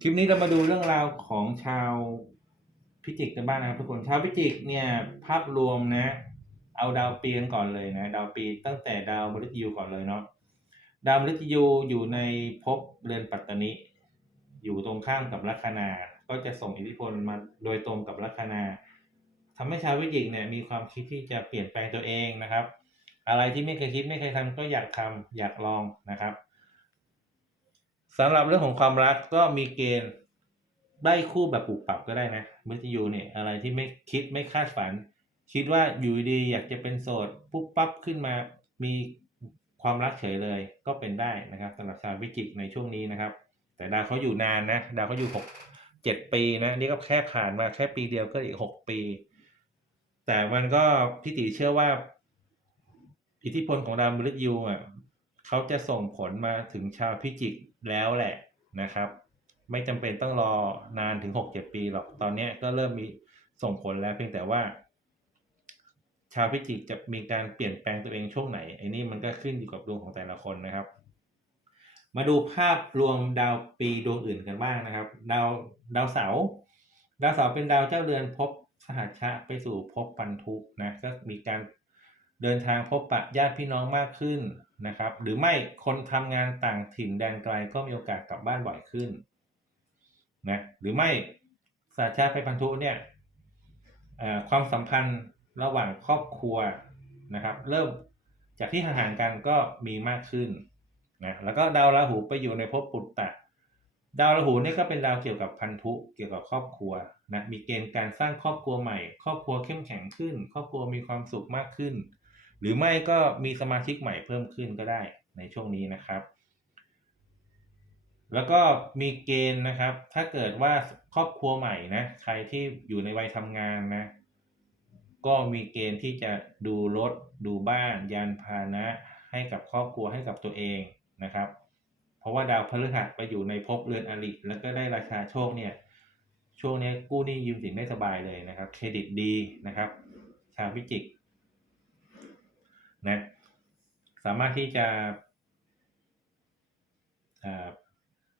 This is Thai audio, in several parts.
คลิปนี้เรามาดูเรื่องราวของชาวพิจิกกันบ้างนะครับทุกคนชาวพิจิกเนี่ยภาพรวมนะ เอาดาวปีกันก่อนเลยนะ ดาวปีตั้งแต่ดาวมฤตยูก่อนเลยเนาะดาวมฤตยูอยู่ในภพเรือนปัตตนิอยู่ตรงข้ามกับลัคนา ก็จะส่งอิทธิพลมาโดยตรงกับลัคนาทำให้ชาวพิจิกเนี่ยมีความคิดที่จะเปลี่ยนแปลงตัวเองนะครับ อะไรที่ไม่เคยคิดไม่เคยทำก็อยากทำอยากลองนะครับ สำหรับเรื่องของความรักก็มีเกณฑ์ได้คู่แบบปรับปรับก็ได้นะมฤตยูเนี่ยอะไรที่ไม่คิดไม่คาดฝัน คิดว่าอยู่ดีๆอยากจะเป็นโสดปุ๊บปั๊บขึ้นมามีความรักเฉยเลยก็เป็นได้นะครับสำหรับชาวพิจิกในช่วงนี้นะครับ แต่ดาวเขาอยู่นานนะดาวเขาอยู่หกเจ็ดปีนะนี่ก็แค่ผ่านมาแค่ปีเดียวก็อีกหกปี แต่มันก็พิติเชื่อว่า อิทธิพลของดาวมฤตยูอะเขาจะส่งผลมาถึงชาวพิจิก แล้วแหละนะครับ ไม่จำเป็นต้องรอนานถึงหกเจ็ดปีหรอกตอนเนี้ยก็เริ่มมีส่งผลแล้วเพียงแต่ว่า ชาวพิจิกจะมีการเปลี่ยนแปลงตัวเองช่วงไหนไอ้นี่มันก็ขึ้นอยู่กับดวงของแต่ละคนนะครับ มาดูภาพรวมดาวปีดวงอื่นกันบ้างนะครับ ดาวดาวเสาร์ดาวเสาร์เป็นดาวเจ้าเรือนภพสหัชชะไปสู่ภพปันทุกนะก็มีการ เดินทางพบปะญาติพี่น้องมากขึ้นนะครับ หรือไม่คนทำงานต่างถิ่นแดนไกลก็มีโอกาสกลับบ้านบ่อยขึ้นนะหรือไม่สหัชชะไปพันธุเนี่ยความสัมพันธ์ระหว่างครอบครัวนะครับ เริ่มจากที่ห่างกันก็มีมากขึ้นนะแล้วก็ดาวราหูไปอยู่ในภพปุตตะ ดาวราหูนี่ก็เป็นดาวเกี่ยวกับพันธุเกี่ยวกับครอบครัวนะมีเกณฑ์การสร้างครอบครัวใหม่ ครอบครัวเข้มแข็งขึ้น ครอบครัวมีความสุขมากขึ้น หรือไม่ก็มีสมาชิกใหม่เพิ่มขึ้นก็ได้ในช่วงนี้นะครับ แล้วก็มีเกณฑ์นะครับ ถ้าเกิดว่าครอบครัวใหม่นะ ใครที่อยู่ในวัยทำงานนะ ก็มีเกณฑ์ที่จะดูรถ ดูบ้าน ยานพาหนะ ให้กับครอบครัวให้กับตัวเองนะครับ เพราะว่าดาวพฤหัสไปอยู่ในภพเรือนอริแล้วก็ได้ราชาโชคเนี่ยช่วงนี้กู้หนี้ยืมสินได้สบายเลยนะครับ เครดิตดีนะครับ ชาวพิจิกนะ สามารถที่จะอ่า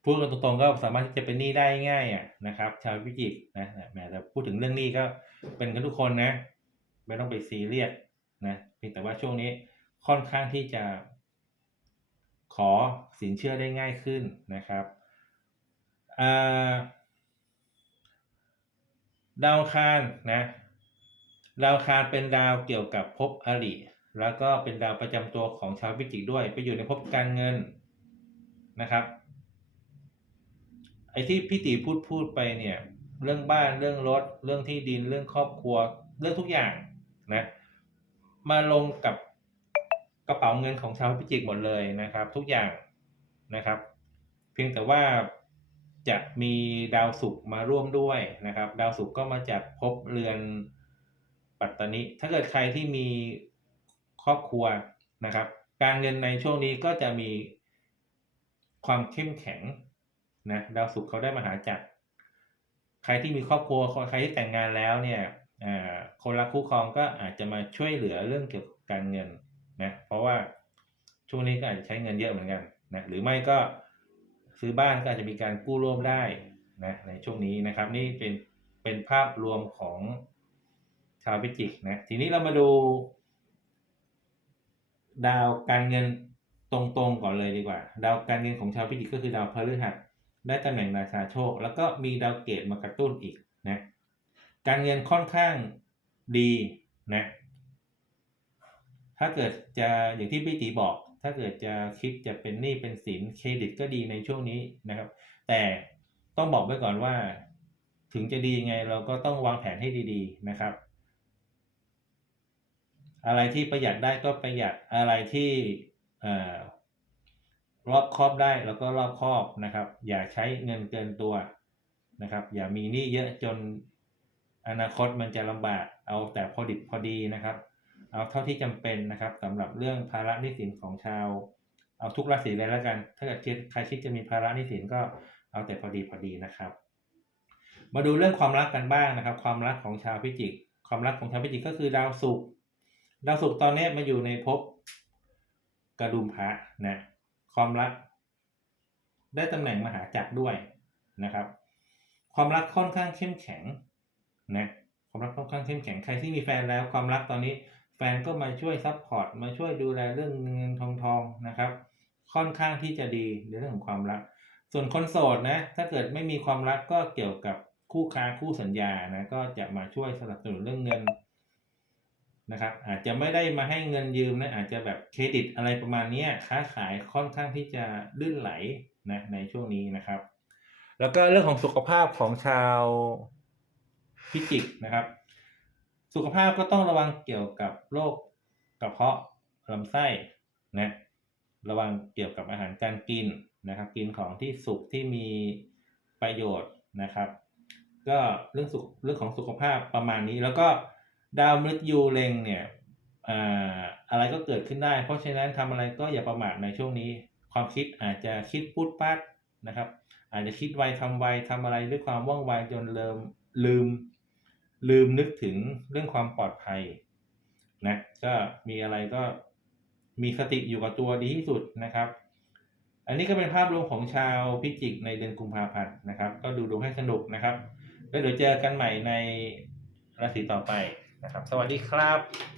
พูดกันตรงๆก็สามารถที่จะเป็นหนี้ได้ง่ายอะนะครับ ชาวพิจิกนะแหมแต่พูดถึงเรื่องหนี้ก็เป็นกันทุกคนนะ ไม่ต้องไปซีเรียสนะเพียงแต่ว่าช่วงนี้ค่อนข้างที่จะขอสินเชื่อได้ง่ายขึ้นนะครับอ่าดาวคารนะดาวคารเป็นดาวเกี่ยวกับภพอริ แล้วก็เป็นดาวประจำตัวของชาวพิจิกด้วย ไปอยู่ในภพการเงินนะครับ ไอ้ที่พี่ตีพูดพูดไปเนี่ย เรื่องบ้านเรื่องรถ เรื่องที่ดินเรื่องครอบครัว เรื่องทุกอย่างนะมาลงกับกระเป๋าเงินของชาวพิจิกหมดเลยนะครับ ทุกอย่างนะครับ เพียงแต่ว่าจะมีดาวศุกร์มาร่วมด้วยนะครับ ดาวศุกร์ก็มาจากภพเรือนปัตตนิ ถ้าเกิดใครที่มี ครอบครัวนะครับ การเงินในช่วงนี้ก็จะมีความเข้มแข็งนะดาวศุกร์เขาได้มาหาจักรใครที่มีครอบครัวใครที่แต่งงานแล้วเนี่ยอ่าคนรักคู่ครองก็อาจจะมาช่วยเหลือเรื่องเกี่ยวกับการเงินนะเพราะว่าช่วงนี้ก็อาจจะใช้เงินเยอะเหมือนกันนะหรือไม่ก็ซื้อบ้านก็อาจจะมีการกู้ร่วมได้นะในช่วงนี้นะครับ นี่เป็นเป็นภาพรวมของชาวพิจิกนะทีนี้เรามาดู ดาวการเงินตรงๆก่อนเลยดีกว่า ดาวการเงินของชาวพิจิกก็คือดาวพฤหัสได้ตำแหน่งราชาโชค แล้วก็มีดาวเกตมากระตุ้นอีกนะการเงินค่อนข้างดีนะถ้าเกิดจะอย่างที่พี่ตีบอก ถ้าเกิดจะคิดจะเป็นหนี้เป็นสินเครดิตก็ดีในช่วงนี้นะครับ แต่ต้องบอกไว้ก่อนว่า ถึงจะดียังไงเราก็ต้องวางแผนให้ดี ๆ นะครับ อะไรที่ประหยัดได้ก็ประหยัดอะไรที่รอบครอบได้แล้วก็รอบครอบนะครับ อย่าใช้เงินเกินตัวนะครับ อย่ามีหนี้เยอะจนอนาคตมันจะลำบากเอาแต่พอดิบพอดีนะครับ เอาเท่าที่จำเป็นนะครับสำหรับเรื่องภาระหนี้สินของชาว เอาทุกราศีเลยแล้วกัน ถ้าเกิดคิดใครคิดจะมีภาระหนี้สินก็เอาแต่พอดีพอดีนะครับ มาดูเรื่องความรักกันบ้างนะครับ ความรักของชาวพิจิก ความรักของชาวพิจิกก็คือดาวศุกร์ ดาวศุกร์ตอนนี้มาอยู่ในภพกระดุมพระนะความรัก ได้ตำแหน่งมหาจักรด้วยนะครับ ความรักค่อนข้างเข้มแข็งนะความรักค่อนข้างเข้มแข็งใครที่มีแฟนแล้ว ความรักตอนนี้แฟนก็มาช่วยซัพพอร์ตมาช่วยดูแลเรื่องเงินทองทองนะครับ ค่อนข้างที่จะดีในเรื่องของความรัก ส่วนคนโสดนะถ้าเกิดไม่มีความรักก็เกี่ยวกับคู่ค้าคู่สัญญานะก็จะมาช่วยสนับสนุนเรื่องเงิน นะครับ อาจจะไม่ได้มาให้เงินยืมนะอาจจะแบบเครดิตอะไรประมาณนี้ค้าขายค่อนข้างที่จะลื่นไหลนะในช่วงนี้นะครับ แล้วก็เรื่องของสุขภาพของชาวพิจิกนะครับ สุขภาพก็ต้องระวังเกี่ยวกับโรคกระเพาะลำไส้นะระวังเกี่ยวกับอาหารการกินนะครับ กินของที่สุกที่มีประโยชน์นะครับ ก็เรื่องสุขเรื่องของสุขภาพประมาณนี้แล้วก็ ดาวมฤตยูเล็งเนี่ยอ่าอะไรก็เกิดขึ้นได้ เพราะฉะนั้นทำอะไรก็อย่าประมาทในช่วงนี้ ความคิดอาจจะคิดพูดปัดนะครับ อาจจะคิดไวทำไวทำอะไรด้วยความว่องไวจนเริ่มลืม ลืมนึกถึงเรื่องความปลอดภัยนะก็มีอะไรก็มีสติอยู่กับตัวดีที่สุดนะครับ อันนี้ก็เป็นภาพรวมของชาวพิจิกในเดือนกุมภาพันธ์นะครับ ก็ดูดวงให้สนุกนะครับ แล้วเดี๋ยวเจอกันใหม่ในราศีต่อไป นะครับ สวัสดีครับ